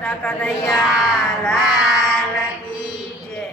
કનૈયા લાલ કી જય.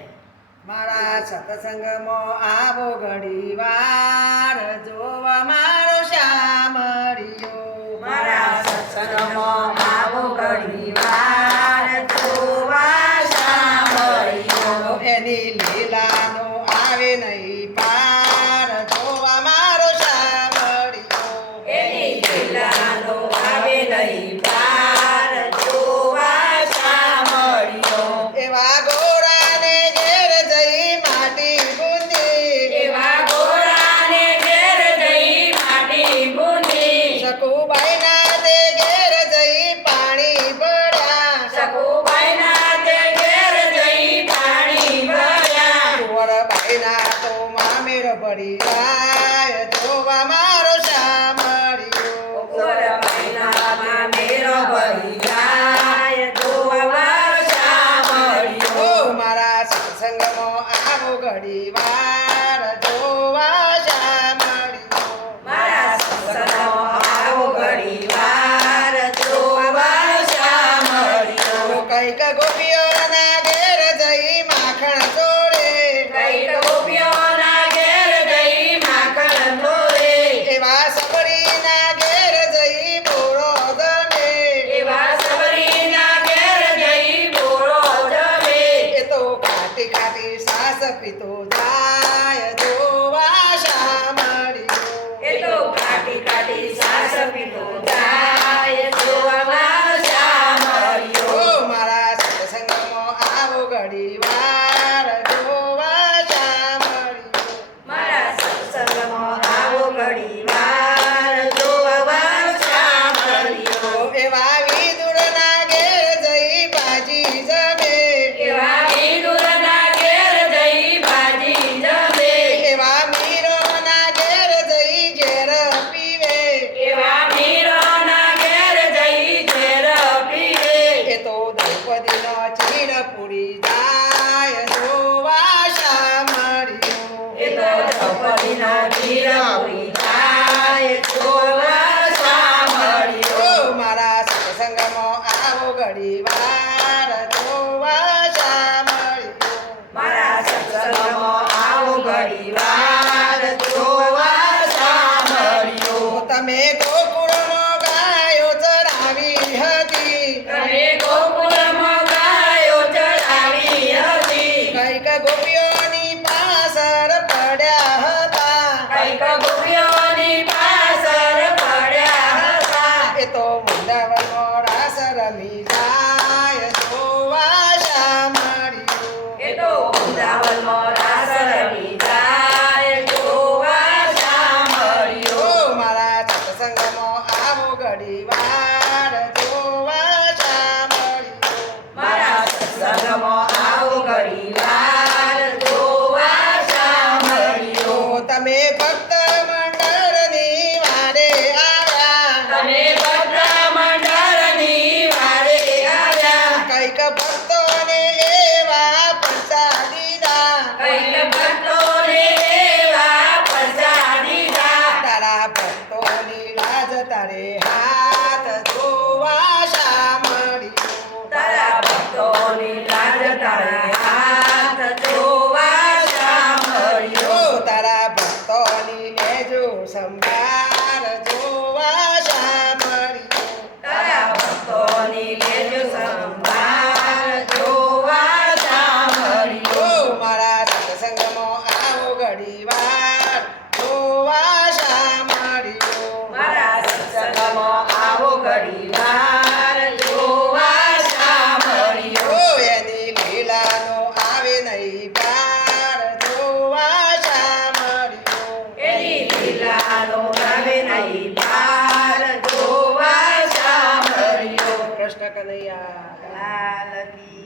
મારા સત્સંગમાં આવો ઘડી વાર જોવા મારો શામળિયો. મારા સત્સંગમાં આવો ઘડી વાર જોવા શામળિયો. એની લીલાનો આવે નહીં પાર જોવા મારો શામળિયો. એની લીલાનો આવે નહીં પાર જોવા શામળિયો. એવા ગોરાને ઘેર જઈ માટી બુંદી, એવા ગોરાને ઘેર જઈ માટી બુંદી, શકુબાઈના તે ઘેર જઈ પાણી ભર્યા, શકુબાઈના તે ઘેર જઈ પાણી ભર્યા. કુંવરબાઈના તો મામેર ભરી જાય જોવા મારો શામળિયો. કુંવરબાઈના મામેરો ભરી જાય જોવા મારો શામળિયો. ઓ મારા સત્સંગમાં આવો ઘડી વાર જોવા શામળિયો. મારા સત્સંગમાં આવો ઘડી વાર જોવા શામળિયો. કઈક ગોપીઓના ઘેર જઈ માખણ ચોરે, કઈક ગોપીઓના ઘેર જઈ માખણ ચોરે, એવા સબરીના ઘેર જઈ બોરો જમે, એવા સબરીના ઘેર જઈ બોરો જમે. એ તો કાટી કાટી સાસ પીતો જાય જોવા શામળિયો. એ તો કાટી કાટી સાસ પીતો જાય જોવા મારો શામળિયો. ઓ મારા સત્સંગમાં આવો ઘડી વાર જોવા શામળિયો. મારા સત્સંગમાં આવો ઘડી વાર જોવા શામળિયો. એવા વિદુરના ઘેર જઈ બાજી જમે, એવા વિદુરના ઘેર જઈ બાજી જમે, એવા મીરોના ઘેર જઈ ઝેર પીવે, એવા મીરોના ઘેર જઈ ઝેર પીવે. એ તો દ્રૌપદીનો ચીર પૂરી જાય જોવા શામળિયો. એ તો દ્રૌપદીના ચીર પૂરી જાય જોવા શામળિયો. ઓ મારા સત્સંગમાં આવો ઘડી વાર જોવા શામળિયો. મારા સત્સંગમાં આવો ઘડી વાર જોવા શામળિયો. તમે ગોકુળમાં ગાયો ચડાવી હતી, તમે ગોકુળમાં ગાયો ચડાવી હતી, કઈક ગોપીઓની પાછળ પડ્યા હતા, કઈક ગોપીઓની પાછળ પડ્યા હતા. એ તો વૃંદાવનમાં રાસ રમી જાય જોવા શામળિયો. એ તો વૃંદાવનમાં રાસ રમી જાય જોવા શામળિયો. ઓ મારા સત્સંગમાં આવો ઘડી વાર જોવા શામળિયો. મારા સત્સંગમાં આવો ઘડી વાર જોવા શામળિયો. તમે ભક્ત મંડળની વારે આવ્યા, તમે બધા મંડળની વારે આવ્યા, કઈક ભક્તોને એવા પ્રસાદ દીધા, કઈક ભક્તોને એવા પ્રસાદ દીધા. તારા ભક્તોની લાજ તારે હાથ જોવા શામળિયો. તારા ભક્તોની લાજ તારે હાથ જોવા શામળિયો. ઓ તારા ભક્તોની લેજો સંભાર જોવા શામળિયો. તારા ભક્તોની લેજો સંભાળ જોવા શામળિયો. ઓ મારા સત્સંગમાં આવો ઘડી વાર જોવા શામળિયો. મારા સત્સંગમાં આવો ઘડી વાર જોવા શામળિયો. ઓ એની લીલાનો આવે નહીં પાર જોવા શામળિયો. એની લીલાનો આવે નહીં પાર જોવા શામળિયો. કૃષ્ણ કનૈયા લાલ કી